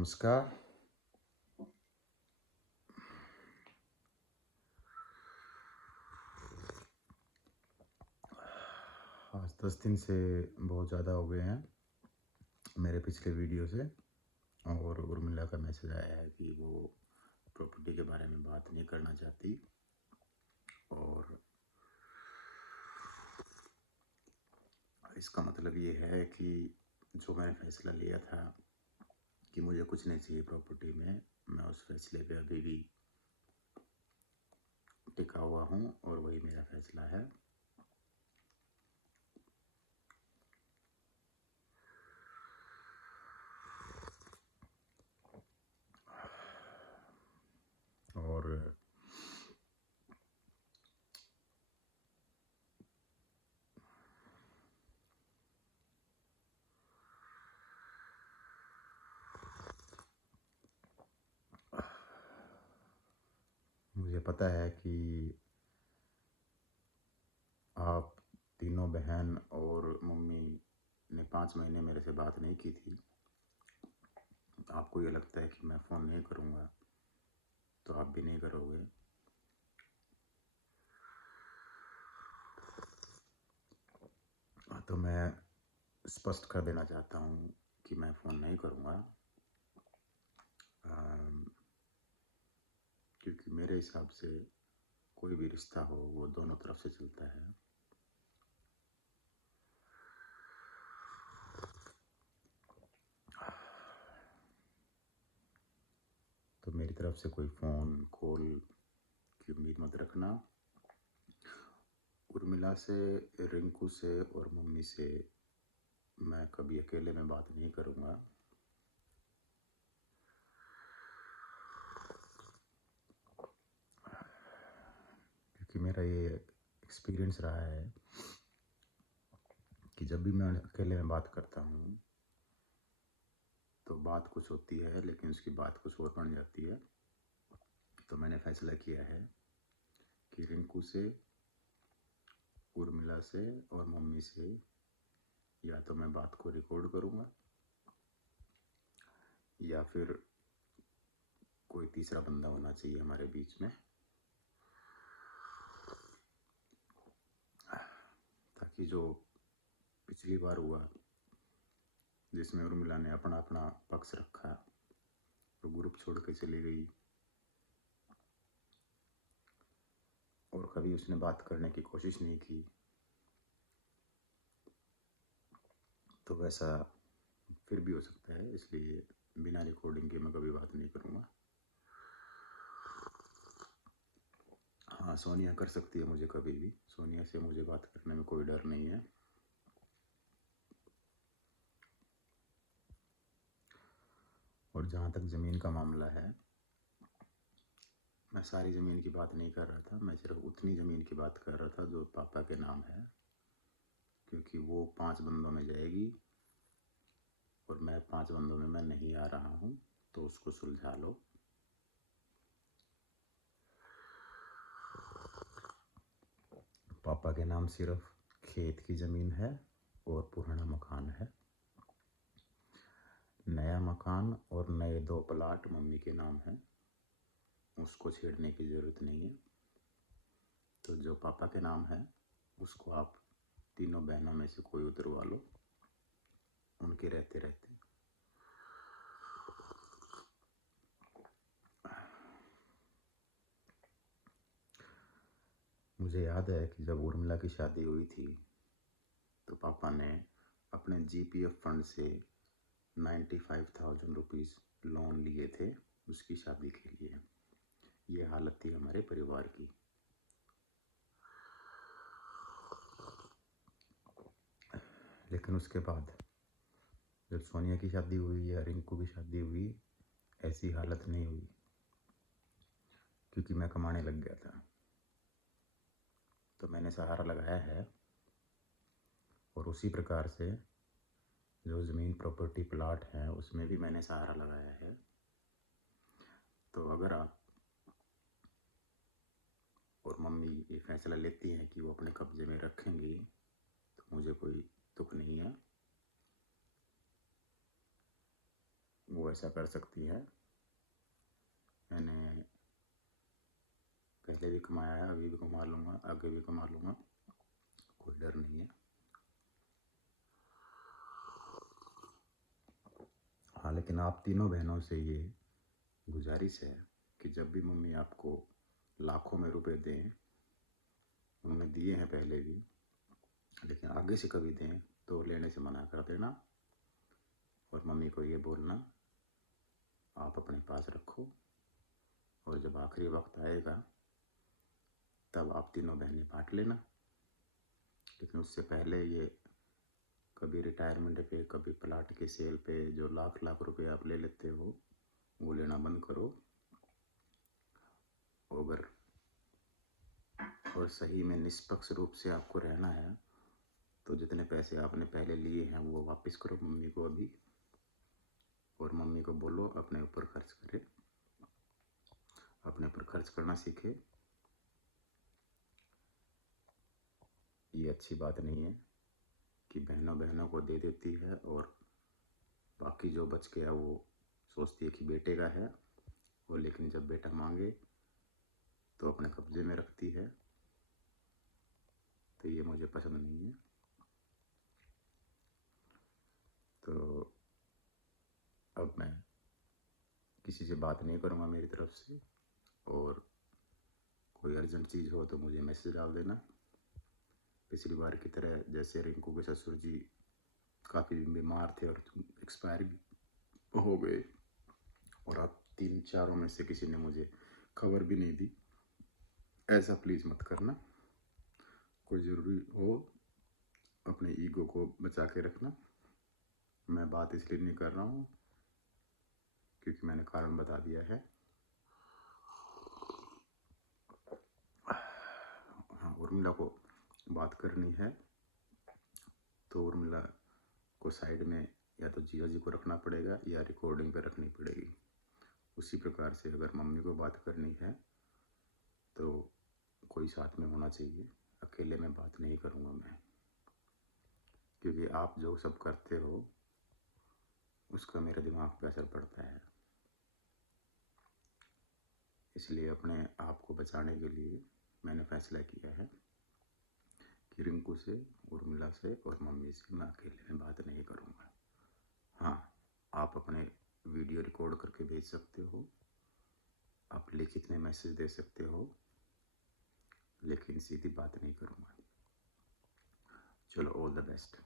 नमस्कार। आज 10 दिन से बहुत ज़्यादा हो गए हैं मेरे पिछले वीडियो से, और उर्मिला का मैसेज आया है कि वो प्रॉपर्टी के बारे में बात नहीं करना चाहती। और इसका मतलब ये है कि जो मैंने फैसला लिया था कि मुझे कुछ नहीं चाहिए प्रॉपर्टी में, मैं उस फैसले पे अभी भी टिका हुआ हूँ और वही मेरा फैसला है। और मुझे पता है कि आप तीनों बहन और मम्मी ने 5 महीने मेरे से बात नहीं की थी। आपको ये लगता है कि मैं फ़ोन नहीं करूँगा तो आप भी नहीं करोगे। तो मैं स्पष्ट कर देना चाहता हूँ कि मैं फ़ोन नहीं करूँगा, क्योंकि मेरे हिसाब से कोई भी रिश्ता हो वो दोनों तरफ से चलता है। तो मेरी तरफ से कोई फ़ोन कॉल की उम्मीद मत रखना। उर्मिला से, रिंकू से और मम्मी से मैं कभी अकेले में बात नहीं करूँगा। क्योंकि मेरा ये एक्सपीरियंस रहा है कि जब भी मैं अकेले में बात करता हूँ तो बात कुछ होती है लेकिन उसकी बात कुछ और बन जाती है। तो मैंने फैसला किया है कि रिंकू से, उर्मिला से और मम्मी से या तो मैं बात को रिकॉर्ड करूँगा या फिर कोई तीसरा बंदा होना चाहिए हमारे बीच में, ताकि जो पिछली बार हुआ जिसमें उर्मिला ने अपना अपना पक्ष रखा तो ग्रुप छोड़ के चली गई और कभी उसने बात करने की कोशिश नहीं की, तो वैसा फिर भी हो सकता है। इसलिए बिना रिकॉर्डिंग के मैं कभी बात नहीं करूँगा। हाँ, सोनिया कर सकती है मुझे कभी भी, सोनिया से मुझे बात करने में कोई डर नहीं है। और जहाँ तक ज़मीन का मामला है, मैं सारी ज़मीन की बात नहीं कर रहा था, मैं सिर्फ उतनी ज़मीन की बात कर रहा था जो पापा के नाम है, क्योंकि वो 5 बंदों में जाएगी और मैं 5 बंदों में मैं नहीं आ रहा हूँ, तो उसको सुलझा लो। पापा के नाम सिर्फ खेत की ज़मीन है और पुराना मकान है। नया मकान और नए 2 प्लाट मम्मी के नाम है, उसको छेड़ने की ज़रूरत नहीं है। तो जो पापा के नाम है उसको आप तीनों बहनों में से कोई उतरवा लो, उनके रहते रहते। मुझे याद है कि जब उर्मिला की शादी हुई थी तो पापा ने अपने जीपीएफ फंड से 95,000 रुपीज़ लोन लिए थे उसकी शादी के लिए। ये हालत थी हमारे परिवार की। लेकिन उसके बाद जब सोनिया की शादी हुई या रिंकू की शादी हुई, ऐसी हालत नहीं हुई, क्योंकि मैं कमाने लग गया था। तो मैंने सहारा लगाया है, और उसी प्रकार से जो ज़मीन, प्रॉपर्टी, प्लाट हैं उसमें भी मैंने सहारा लगाया है। तो अगर आप और मम्मी ये फैसला लेती हैं कि वो अपने कब्जे में रखेंगी तो मुझे कोई दुख नहीं है। वो तो ऐसा कर सकती है। मैंने पहले भी कमाया है, अभी भी कमा लूँगा, आगे भी कमा लूँगा, कोई डर नहीं है। हाँ, लेकिन आप तीनों बहनों से ये गुजारिश है कि जब भी मम्मी आपको लाखों में रुपए दें, उन्होंने दिए हैं पहले भी, लेकिन आगे से कभी दें तो लेने से मना कर देना और मम्मी को ये बोलना आप अपने पास रखो, और जब आखिरी वक्त आएगा तब आप तीनों बहनें बांट लेना। लेकिन उससे पहले ये कभी रिटायरमेंट पे, कभी प्लाट के सेल पे जो लाख लाख रुपए आप ले लेते हो, वो लेना बंद करो। और सही में निष्पक्ष रूप से आपको रहना है तो जितने पैसे आपने पहले लिए हैं वो वापस करो मम्मी को अभी, और मम्मी को बोलो अपने ऊपर खर्च करे, अपने ऊपर खर्च करना सीखे। ये अच्छी बात नहीं है कि बहनों बहनों को दे देती है और बाकी जो बच गया वो सोचती है कि बेटे का है, वो लेकिन जब बेटा मांगे तो अपने कब्जे में रखती है। तो ये मुझे पसंद नहीं है। तो अब मैं किसी से बात नहीं करूँगा मेरी तरफ से, और कोई अर्जेंट चीज़ हो तो मुझे मैसेज डाल देना। पिछली बार की तरह जैसे रिंकू के ससुर जी काफ़ी बीमार थे और एक्सपायर हो गए, और आप तीन चारों में से किसी ने मुझे खबर भी नहीं दी, ऐसा प्लीज़ मत करना। कोई ज़रूरी हो अपने ईगो को बचा के रखना। मैं बात इसलिए नहीं कर रहा हूँ क्योंकि मैंने कारण बता दिया है। हाँ, उर्मिला को बात करनी है तो उर्मिला को साइड में या तो जिया जी को रखना पड़ेगा या रिकॉर्डिंग पे रखनी पड़ेगी। उसी प्रकार से अगर मम्मी को बात करनी है तो कोई साथ में होना चाहिए, अकेले में बात नहीं करूँगा मैं, क्योंकि आप जो सब करते हो उसका मेरे दिमाग पे असर पड़ता है। इसलिए अपने आप को बचाने के लिए मैंने फैसला किया है कि रिंकू से, उर्मिला से और मम्मी से मैं अकेले में बात नहीं करूँगा। हाँ, आप अपने वीडियो रिकॉर्ड करके भेज सकते हो, आप लिखित में मैसेज दे सकते हो, लेकिन सीधी बात नहीं करूँगा। चलो, ऑल द बेस्ट।